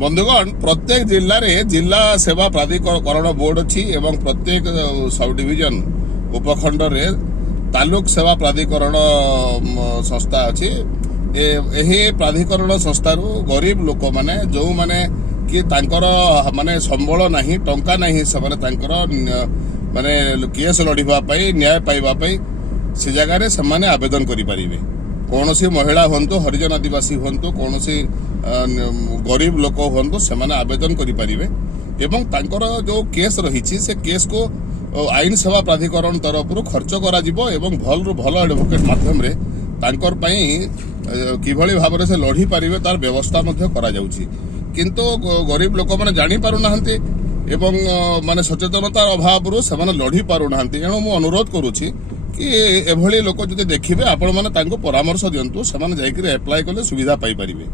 बंधुगण प्रत्येक जिले में जिला सेवा प्राधिकरण बोर्ड अच्छी एवं प्रत्येक सब डिविजन उपखंड रे तालुक सेवा प्राधिकरण संस्था अच्छी यही प्राधिकरण संस्थार गरीब लोक माने जो माने कि तांकर माने संबल नहीं टंका नहीं से माने केस लड़िबा पई न्याय पाइबा पई से जगह से माने आवेदन करि परिबे। कौन सी महिला हूँ हरिजन आदिवासी हूँ कौन सी गरीब लोक हूँ से आवेदन करें एवं तांकर जो केस रही से केस को आईन सेवा प्राधिकरण तरफ खर्च करा जिवो एवं भल रु भल एडवोकेट माध्यम रे तांकर पई किभली भाव से लड़ी पारिबे तार व्यवस्था मध्य करा जाउची। किंतु गरीब लोक माने जानि पारु नाहंती एवं माने सचेतनता अभाव रु से लड़ी पारु नाहंती। एणु मु अनुरोध करूची कि एभली लोक जदि देखिबे आपण माने तांको परामर्श दियंतु से एप्लाय कले सुविधा पाई परिबे।